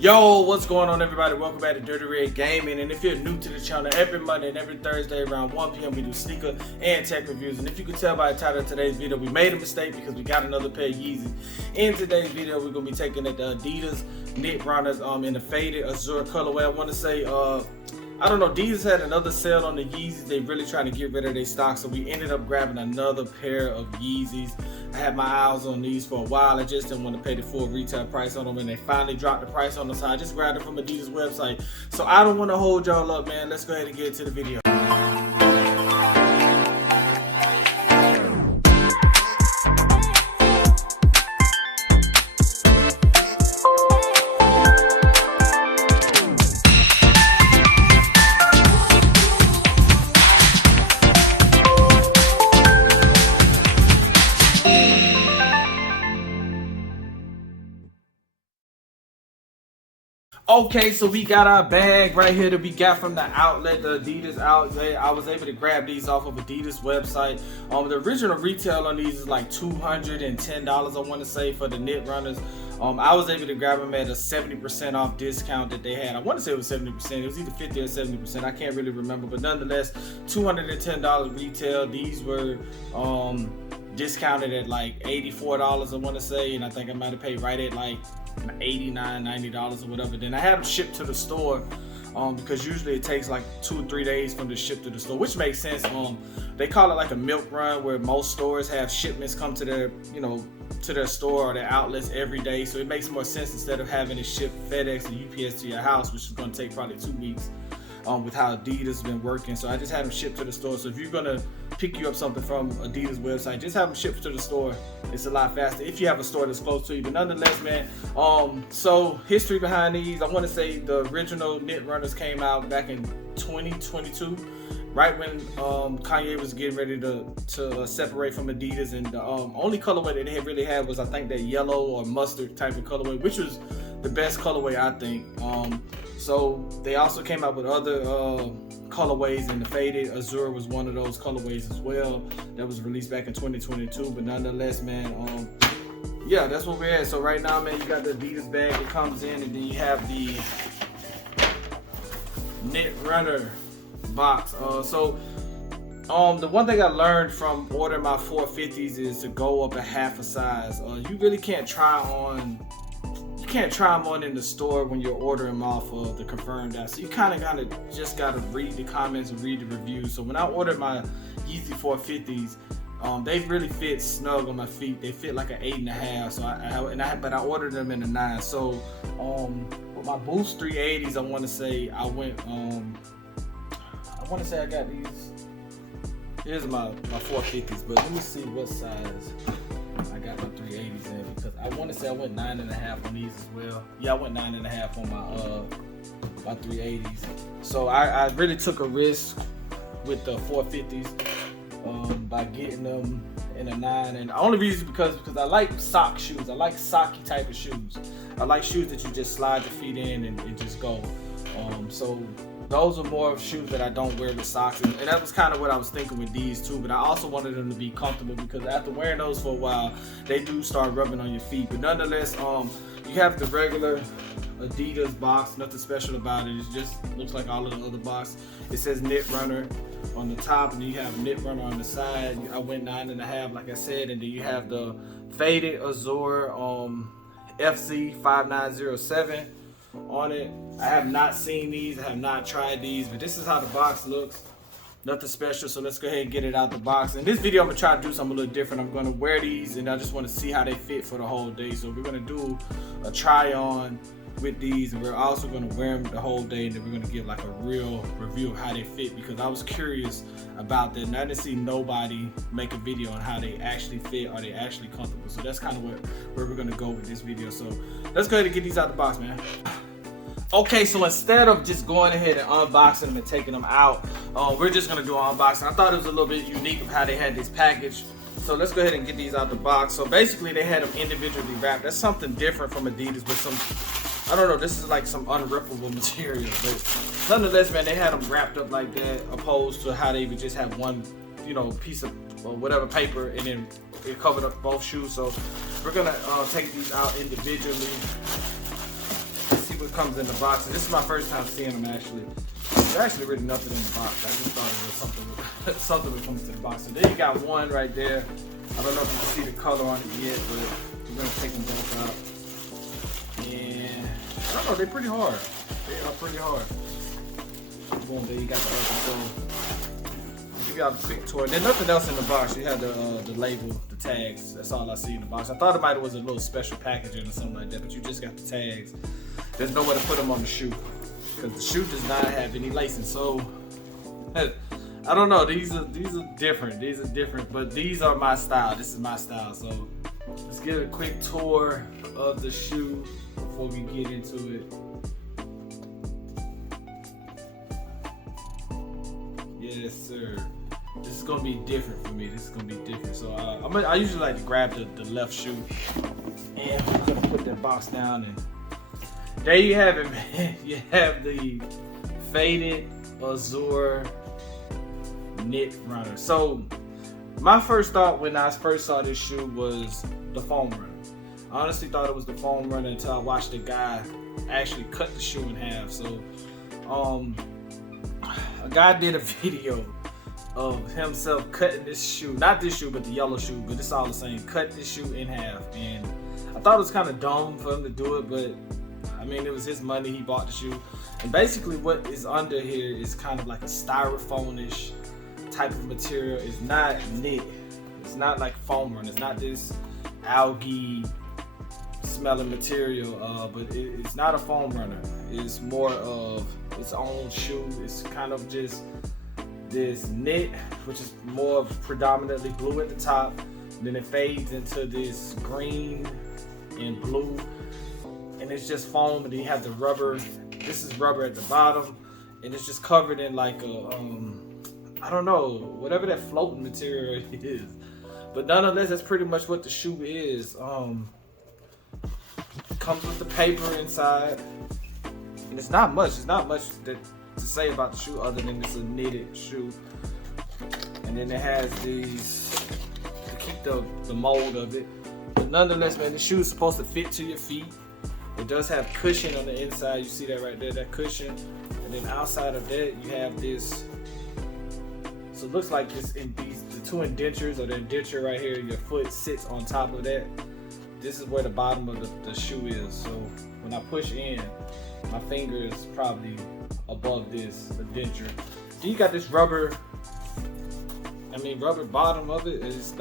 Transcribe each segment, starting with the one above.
Yo, what's going on, everybody? Welcome back to Dirty Red Gaming. And if you're new to the channel, every Monday and every Thursday around 1 p.m. we do sneaker and tech reviews. And if you can tell by the title of today's video, we made a mistake because we got another pair of Yeezy. In today's video, we're gonna be taking the Adidas Knit Runners in the Faded Azure colorway. I want to say, I don't know, Adidas had another sale on the Yeezys. They really trying to get rid of their stock, so we ended up grabbing another pair of Yeezys. I had my eyes on these for a while. I just didn't want to pay the full retail price on them, and they finally dropped the price on them, so I just grabbed it from Adidas website. So I don't want to hold y'all up, man. Let's go ahead and get into the video. Okay, so we got our bag right here that we got from the outlet, the Adidas outlet. I was able to grab these off of Adidas website. The original retail on these is like $210, I want to say, for the Knit Runners. I was able to grab them at a 70% off discount that they had. I want to say it was 70%. It was either 50 or 70%. I can't really remember, but nonetheless, $210 retail. These were discounted at like $84, I want to say, and I think I might have paid right at like $89, $90 or whatever. Then I had them shipped to the store because usually it takes like 2 or 3 days from the ship to the store, which makes sense. They call it like a milk run, where most stores have shipments come to their, to their store or their outlets every day. So it makes more sense instead of having it shipped FedEx or UPS to your house, which is going to take probably 2 weeks. With how Adidas has been working, so I just had them shipped to the store. So if you're gonna pick you up something from Adidas website, just have them shipped to the store. It's a lot faster if you have a store that's close to you. But nonetheless, man, so history behind these, I want to say the original Knit Runners came out back in 2022, right when Kanye was getting ready to separate from Adidas, and the only colorway that they really had was, I think, that yellow or mustard type of colorway, which was the best colorway, I think. So they also came out with other colorways, and the Faded Azure was one of those colorways as well that was released back in 2022. But nonetheless, man, yeah, that's what we're at. So right now, man, you got the Adidas bag that comes in, and then you have the Knit Runner box. So the one thing I learned from ordering my 450s is to go up a half a size. You really can't try them on in the store when you're ordering them off of the confirmed app. So you kind of just gotta read the comments and read the reviews. So when I ordered my Yeezy 450s, they really fit snug on my feet. They fit like an 8.5. So but I ordered them in a 9. So with my Boost 380s, I want to say I went. I want to say I got these. Here's my 450s, but let me see what size I got my 380s in, because I want to say I went 9.5 on these as well. Yeah, I went 9.5 on my 380s. So I really took a risk with the 450s by getting them in a 9, and the only reason because I like sock shoes. I like socky type of shoes. I like shoes that you just slide your feet in and just go. So those are more of shoes that I don't wear with socks, and that was kind of what I was thinking with these too. But I also wanted them to be comfortable, because after wearing those for a while, they do start rubbing on your feet. But nonetheless, you have the regular Adidas box, nothing special about it. It just looks like all of the other boxes. It says Knit Runner on the top, and then you have Knit Runner on the side. I went 9.5, like I said, and then you have the Faded Azure FC 5907 on it. I have not seen these, I have not tried these, but this is how the box looks. Nothing special, so let's go ahead and get it out the box. In this video, I'm gonna try to do something a little different. I'm gonna wear these, and I just want to see how they fit for the whole day. So we're gonna do a try on with these, and we're also gonna wear them the whole day, and then we're gonna give like a real review of how they fit, because I was curious about that, and I didn't see nobody make a video on how they actually fit. Are they actually comfortable? So that's kind of where we're gonna go with this video. So let's go ahead and get these out the box, man. Okay, so instead of just going ahead and unboxing them and taking them out, we're just gonna do an unboxing. I thought it was a little bit unique of how they had this package. So let's go ahead and get these out the box. So basically they had them individually wrapped. That's something different from Adidas, with some, I don't know, this is like some unrippable material. But nonetheless, man, they had them wrapped up like that, opposed to how they would just have one, piece of or whatever paper, and then it covered up both shoes. So we're gonna take these out individually. Let's see what comes in the box. And this is my first time seeing them actually. There's actually really nothing in the box. I just thought it was something would come into the box. So there you got one right there. I don't know if you can see the color on it yet, but we're gonna take them both out. And I don't know, they're pretty hard. They are pretty hard. Boom, there you got the other. So I'll give y'all a quick tour. There's nothing else in the box. You have the label, the tags. That's all I see in the box. I thought it might have was a little special packaging or something like that, but you just got the tags. There's nowhere to put them on the shoe because the shoe does not have any lacing. So I don't know. These are different. These are different, but these are my style. This is my style. So let's get a quick tour of the shoe before we get into it. Yes, sir. This is gonna be different for me. This is gonna be different. So I usually like to grab the left shoe, and I'm gonna put that box down, and there you have it, man. You have the Faded Azure Knit Runner. So my first thought when I first saw this shoe was the foam runner. I honestly thought it was the foam runner until I watched the guy actually cut the shoe in half. So a guy did a video of himself cutting this shoe, not this shoe, but the yellow shoe, but it's all the same, cut this shoe in half. And I thought it was kind of dumb for him to do it, but I mean, it was his money, he bought the shoe. And basically what is under here is kind of like a styrofoam-ish type of material. It's not knit, it's not like foam runner, it's not this algae smelling material, but it's not a foam runner. It's more of its own shoe. It's kind of just this knit, which is more predominantly blue at the top, and then it fades into this green and blue, and it's just foam, and then you have the rubber. This is rubber at the bottom, and it's just covered in like a I don't know, whatever that floating material is, but nonetheless, that's pretty much what the shoe is. Comes with the paper inside, and it's not much to say about the shoe other than it's a knitted shoe. And then it has these to keep the mold of it, but nonetheless, man, the shoe is supposed to fit to your feet. It does have cushion on the inside. You see that right there, that cushion. And then outside of that, you have this. So it looks like this in these the two indentures, or the indenture right here. Your foot sits on top of that. This is where the bottom of the shoe is. So when I push in, my finger is probably above this indenture. Then you got this rubber bottom of it. It's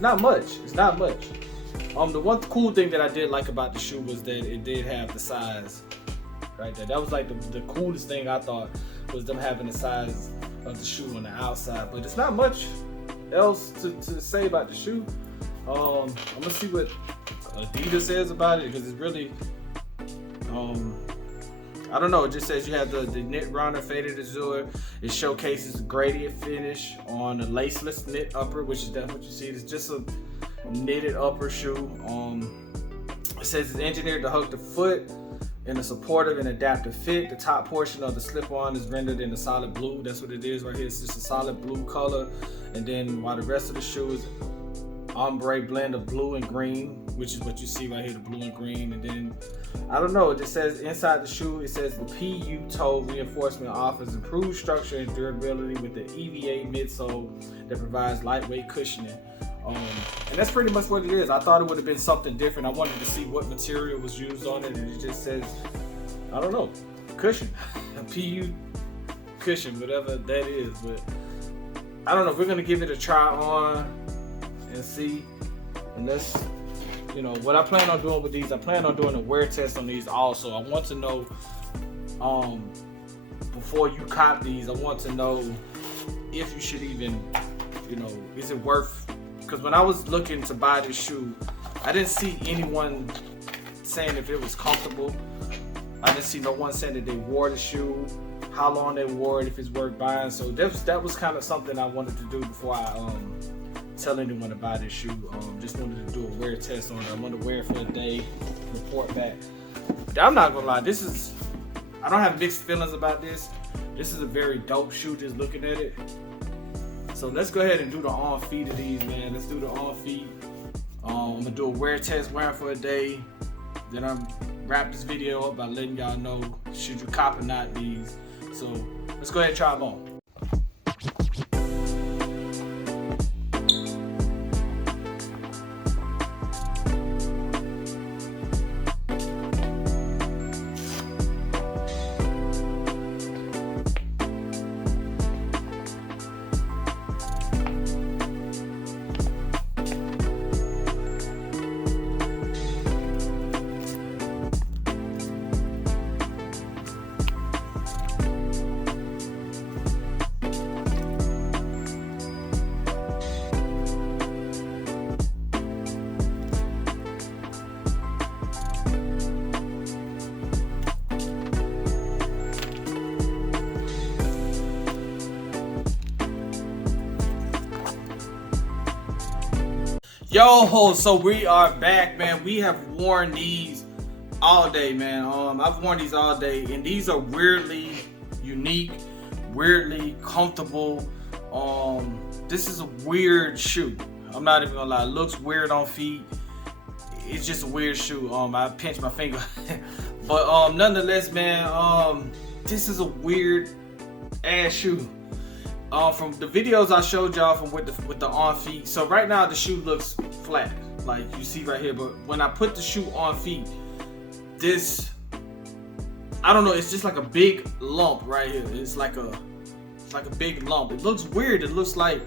not much. It's not much. The one cool thing that I did like about the shoe was that it did have the size right there. That was like the coolest thing I thought, was them having the size of the shoe on the outside. But it's not much else to say about the shoe. I'm gonna see what Adidas says about it, because it's really I don't know. It just says you have the Knit Runner Faded Azure. It showcases gradient finish on a laceless knit upper, which is that's what you see. It's just a knitted upper shoe. It says it's engineered to hug the foot in a supportive and adaptive fit. The top portion of the slip-on is rendered in a solid blue. That's what it is right here. It's just a solid blue color. And then while the rest of the shoe is ombre blend of blue and green, which is what you see right here, the blue and green. And then I don't know, it just says inside the shoe, it says the PU toe reinforcement offers improved structure and durability with the EVA midsole that provides lightweight cushioning. And that's pretty much what it is. I thought it would have been something different. I wanted to see what material was used on it, and it just says, I don't know, cushion, a PU cushion, whatever that is. But I don't know, we're gonna give it a try on and see. And let's, you know, what I plan on doing with these, I plan on doing a wear test on these also. I want to know, before you cop these, I want to know if you should even, you know, is it worth, because when I was looking to buy this shoe, I didn't see anyone saying if it was comfortable. I didn't see no one saying that they wore the shoe, how long they wore it, if it's worth buying. So that was kind of something I wanted to do before I tell anyone to buy this shoe. Just wanted to do a wear test on it. I'm gonna wear it for a day, report back. But I'm not gonna lie, I don't have mixed feelings about this. This is a very dope shoe just looking at it. So let's go ahead and do the on feet of these, man. Let's do the on feet. I'm gonna do a wear test, wearing for a day, then I'm wrap this video up by letting y'all know should you cop or not these. So let's go ahead and try them on. Yo, so we are back, man. We have worn these all day, man. I've worn these all day, and these are weirdly unique, weirdly comfortable. This is a weird shoe. I'm not even gonna lie. It looks weird on feet. It's just a weird shoe. I pinched my finger, but nonetheless, man. This is a weird ass shoe. From the videos I showed y'all from with the on feet, so right now the shoe looks flat, like you see right here. But when I put the shoe on feet, this, I don't know, it's just like a big lump right here. It's like a big lump. It looks weird. It looks like,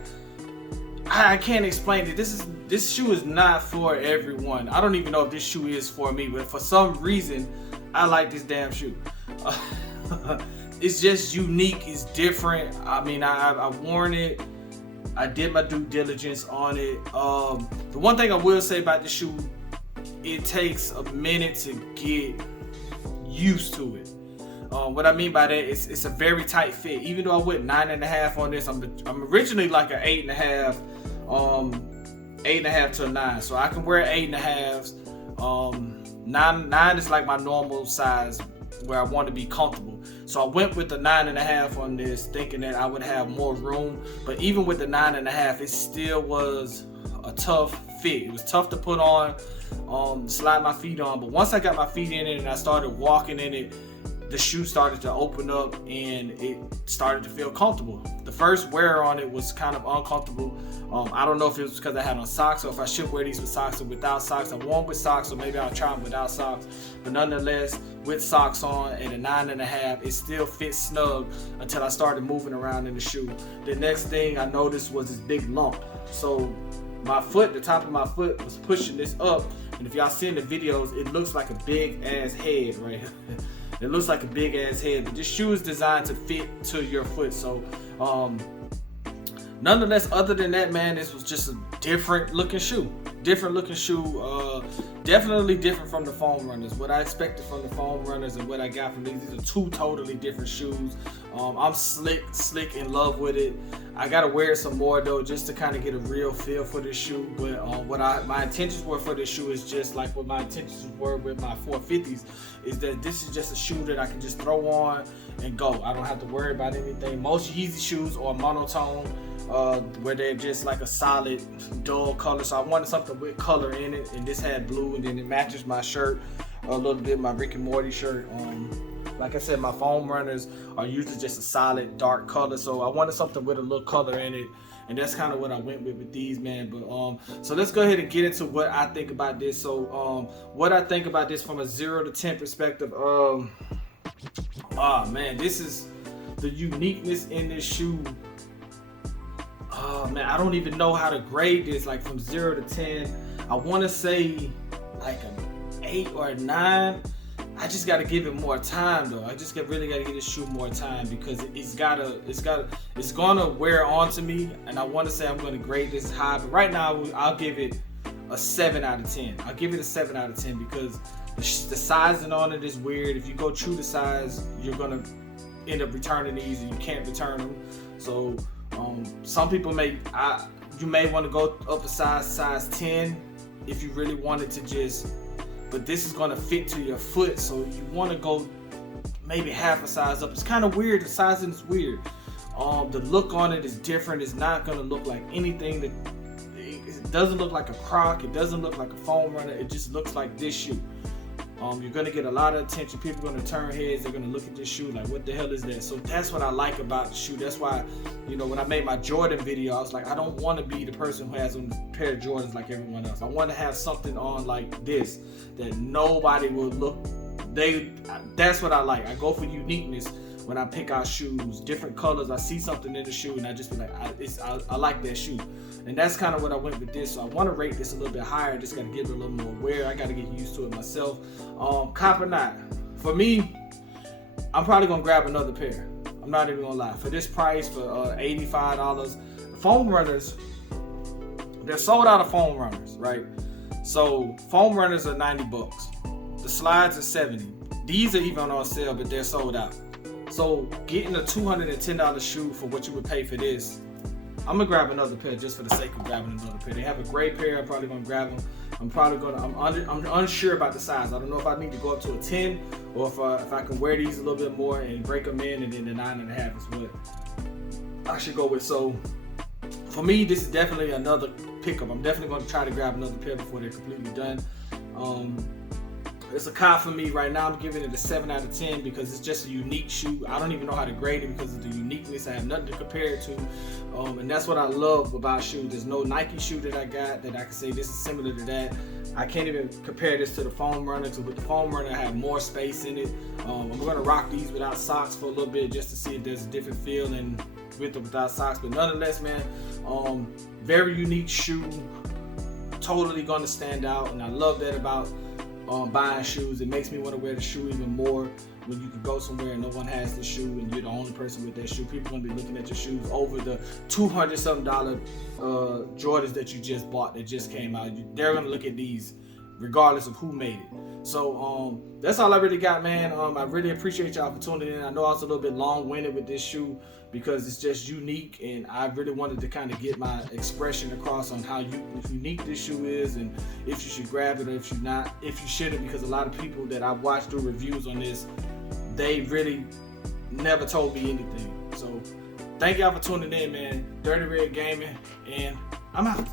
I can't explain it. This shoe is not for everyone. I don't even know if this shoe is for me, but for some reason I like this damn shoe. It's just unique, it's different. I mean, I've worn it. I did my due diligence on it. The one thing I will say about the shoe, it takes a minute to get used to it. What I mean by that is it's a very tight fit. Even though I went 9.5 on this, I'm originally like an 8.5, 8.5 to a 9. So I can wear 8.5s. 9 is like my normal size where I want to be comfortable. So I went with the 9.5 on this, thinking that I would have more room. But even with the 9.5, it still was a tough fit. It was tough to put on, slide my feet on. But once I got my feet in it and I started walking in it, the shoe started to open up and it started to feel comfortable. The first wear on it was kind of uncomfortable. I don't know if it was because I had on socks or if I should wear these with socks or without socks. I wore them with socks, so maybe I'll try them without socks. But nonetheless, with socks on at a 9.5, it still fits snug until I started moving around in the shoe. The next thing I noticed was this big lump. So my foot, the top of my foot was pushing this up. And if y'all seen the videos, it looks like a big ass head right here. It looks like a big ass head, but this shoe is designed to fit to your foot. So nonetheless, other than that, man, this was just a different looking shoe. Definitely different from the foam runners. What I expected from the foam runners and what I got from these are two totally different shoes. I'm slick in love with it. I gotta wear it some more though, just to kind of get a real feel for this shoe. But my intentions were for this shoe is just like what my intentions were with my 450s, is that this is just a shoe that I can just throw on and go. I don't have to worry about anything. Most Yeezy shoes are monotone, where they're just like a solid dull color. So I wanted something with color in it, and this had blue, and then it matches my shirt a little bit, my Rick and Morty shirt. Like I said, my foam runners are usually just a solid dark color, so I wanted something with a little color in it, and that's kind of what I went with these, man. But so let's go ahead and get into what I think about this. So what I think about this from a 0 to 10 perspective. Man, this is the uniqueness in this shoe. Man, I don't even know how to grade this, like from 0 to 10. I want to say like an 8 or a 9. I just got to give it more time though. I just really got to give this shoe more time, because it's gonna wear onto me, and I want to say I'm gonna grade this high, but right now I'll give it a 7 out of 10. I'll give it a 7 out of 10 because the sizing on it is weird. If you go true to size, you're gonna end up returning these, and you can't return them. So some people you may want to go up a size 10 if you really wanted to just. But this is going to fit to your foot, so you want to go maybe half a size up. It's kind of weird. The sizing is weird. The look on it is different. It's not going to look like anything. It doesn't look like a Croc. It doesn't look like a foam runner. It just looks like this shoe. You're gonna get a lot of attention. People are gonna turn heads. They're gonna look at this shoe like, what the hell is that? So that's what I like about the shoe. That's why, when I made my Jordan video, I was like, I don't want to be the person who has a pair of Jordans like everyone else. I want to have something on like this that nobody will look. That's what I like. I go for uniqueness when I pick out shoes, different colors. I see something in the shoe and I just be like, I like that shoe. And that's kind of what I went with this. So I want to rate this a little bit higher. I just got to give it a little more wear. I got to get used to it myself. Cop or not, for me, I'm probably going to grab another pair. I'm not even going to lie. For this price, for $85, foam runners, they're sold out of foam runners, right? So foam runners are $90. The slides are $70. These are even on sale, but they're sold out. So getting a $210 shoe for what you would pay for this, I'm gonna grab another pair just for the sake of grabbing another pair. They have a gray pair. I'm probably gonna grab them. I'm unsure about the size. I don't know if I need to go up to a 10 or if I can wear these a little bit more and break them in, and then the 9.5 is what I should go with. So for me, this is definitely another pickup. I'm definitely gonna try to grab another pair before they're completely done. It's a cop for me right now. I'm giving it a 7 out of 10 because it's just a unique shoe. I don't even know how to grade it because of the uniqueness. I have nothing to compare it to. And that's what I love about shoes. There's no Nike shoe that I got that I can say this is similar to that. I can't even compare this to the foam runner, because with the foam runner I have more space in it. I'm gonna rock these without socks for a little bit just to see if there's a different feel and with or without socks. But nonetheless, man, very unique shoe. Totally gonna stand out, and I love that about buying shoes. It makes me want to wear the shoe even more when you can go somewhere and no one has the shoe and you're the only person with that shoe. People are going to be looking at your shoes over the $200-something Jordans that you just bought that just came out. They're going to look at these regardless of who made it. So that's all I really got, man. I really appreciate y'all for tuning in. I know I was a little bit long-winded with this shoe because it's just unique, and I really wanted to kind of get my expression across on how unique this shoe is, and if you should grab it or if you shouldn't, because a lot of people that I've watched do reviews on this, they really never told me anything. So thank y'all for tuning in, man. Dirty Red Gaming, and I'm out.